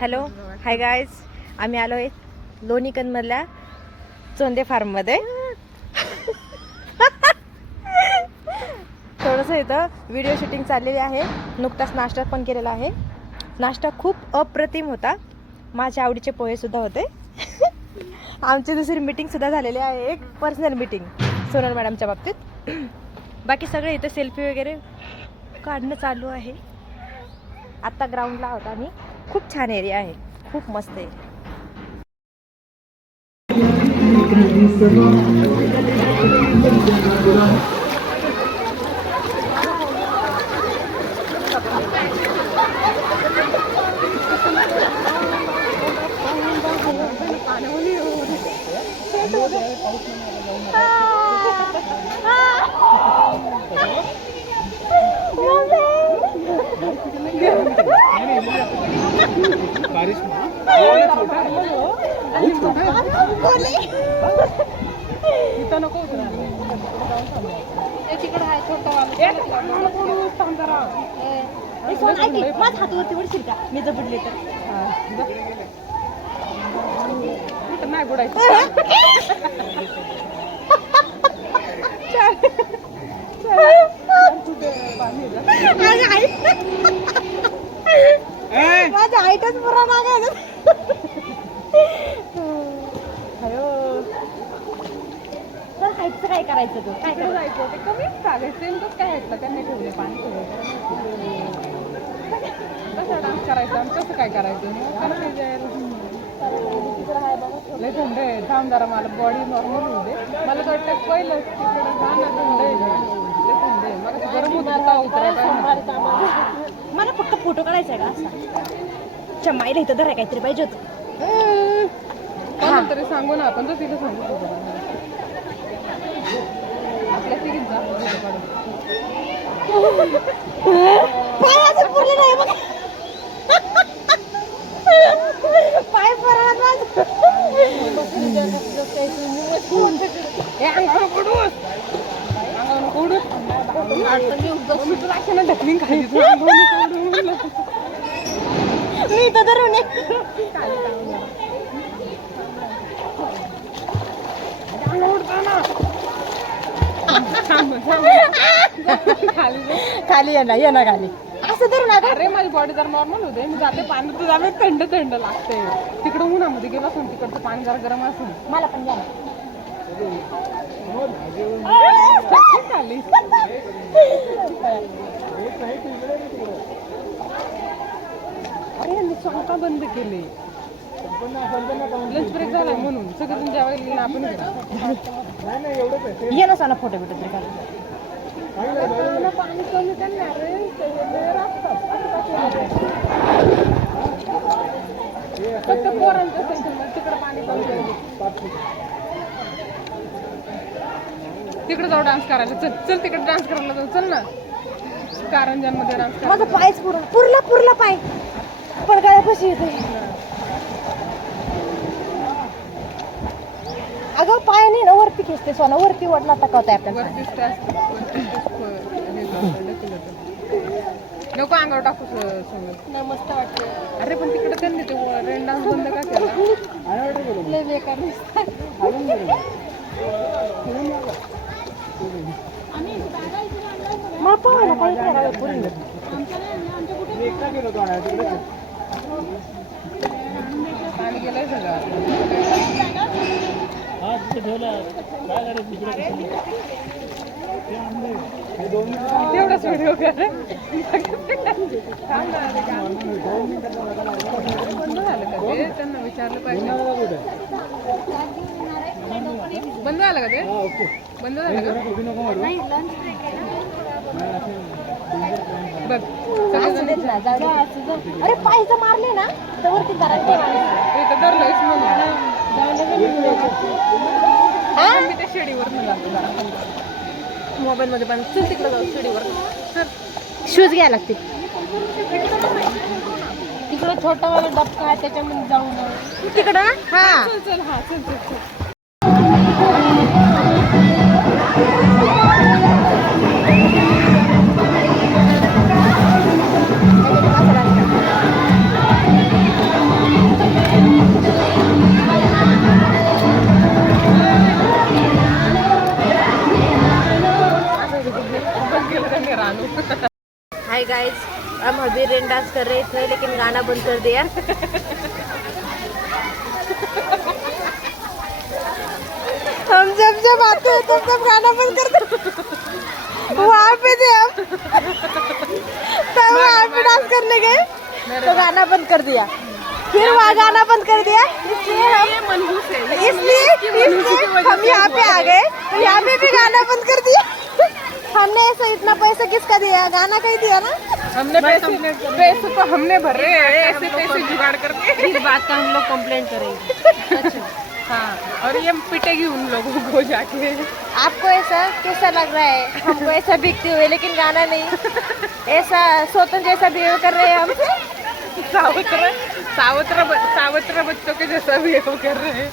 Hello hi guys, आम्ही आलो आहे लोणीकंदमधल्या चोंदे फार्ममध्ये. थोडंसं इथं व्हिडिओ शूटिंग चाललेली आहे. नुकताच नाश्ता पण केलेला आहे. नाश्ता खूप अप्रतिम होता. माझ्या आवडीचे पोहेसुद्धा होते. आमची दुसरी मीटिंगसुद्धा झालेली आहे, एक पर्सनल मीटिंग सोनल मॅडमच्या बाबतीत. बाकी सगळे इथं सेल्फी वगैरे काढणं चालू आहे. आत्ता ग्राउंडला होता आम्ही. खूप छान एरिया आहे, खूप मस्त आहे. बारिश इथं नको तिकडं आहे माझ हातावरती उडशील का मी जर बुडले तर? नाही बुडायचं. माझ्या हाईटच पुरा मागायचं. तर हाईटचं काय करायचं? तू काय जायचं ते कमीच चालायचं. नेमकंच काय हाईटला त्यांनी ठेवले पाणी कसं डान्स करायचं आणि कसं काय करायचं? लय थंड आहे. थांब जरा, मला बॉडी नॉर्मल होऊ दे. मला तर वाटतं पहिलं तिकडे जाणं थंड आहे. लय थंड आहे. मला ते गरम होतं उतरायचं. मला फक्त फोटो काढायचा आहे का असा? चमाईला इथं धराय काहीतरी पाहिजे होतं. कोण तरी सांगू ना आपण, तर तिथं सांगू फोटो आपल्या तिघींचा फोटो काढू. पायाचं पुरलं नाही बघ. पाय पडला माझं. अंगावर पडूस, अंगावर पडूस. मी तुला अशा ढकलीन खाली. मी तर धरून खाली ये ना खाली असं धरून. अरे माझी बॉडी जर नॉर्मल होते, मी जाते पाणी तर जावे थंड थंड लागते. तिकडं उन्हामध्ये गेलो असून तिकडचं पाणी जरा गरम असून मला पण द्या. खाली अरे यांनी चौका बंद केले. लंच ब्रेक झाला म्हणून सगळं तुमच्या वेळेला आपण ये ना साना फोटो बिटो तरी काढ. पाणी कमी करणार फक्त पोरांचं सेक्शन तिकडं पाणी कमी. तिकडे जाऊ डान्स करायला. चल चल तिकडे डान्स करायला जाऊ. चल ना कारंजामध्ये डान्स माझा पायच पुरला पाय पण गळ्यापाशी येते. अगं पाय नाही ना वरती खेचते सोना, वरती वडला टाकावता आपल्याला. नको अंगावर टाकू सगळं. मस्त वाटतं. अरे पण तिकडे त्यांनी ते रेन डान्स बंद का केला? लय बेकार मला पाहायला काही करावं पुरी. पाणी गेलंय सगळं. तेवढाच व्हिडिओ कर. बंद झालं का ते? त्यांना विचारलं पाहिजे. बंद झालं का ते? बंद झालं का? बघ अरे पायचं मारले ना तर वरती इथं धरलंयस म्हणून मी त्या शेडीवर मोबाईल मध्ये पण. चल तिकडे जाऊ शेडीवर. चल शूज घ्यायला लागते. तिकडं छोटा वाला डबका आहे त्याच्यामध्ये जाऊन तिकडं ना. हा चल चल. हा चल चल चल. भी रेन डांस कर रहे थे लेकिन गाना बंद कर दिया। हम जब आते हैं तब गाना बंद कर दो। वहाँ पे थे हम, तब वहाँ पे डांस करने गए तो गाना बंद कर दिया, फिर वहाँ गाना बंद कर दिया, इसलिए हम यहाँ पे आ गए, तो यहाँ पे भी गाना बंद कर दिया। हमने ऐसा इतना पैसा किसका दिया, गाना का ही दिया ना। हमने पैसे तो हमने भरे हैं, ऐसे पैसे जुगाड़ करके। इस बात का हम लोग कंप्लेंट करेंगे। हाँ, और ये पिटेगी उन लोगों को जाके। आपको ऐसा कैसा लग रहा है? हमको ऐसा बिकते हुए लेकिन गाना नहीं, ऐसा स्वतंत्र जैसा बिहेव कर रहे हैं हमसे। सावत्र बच्चों के जैसा बिहेव कर रहे हैं।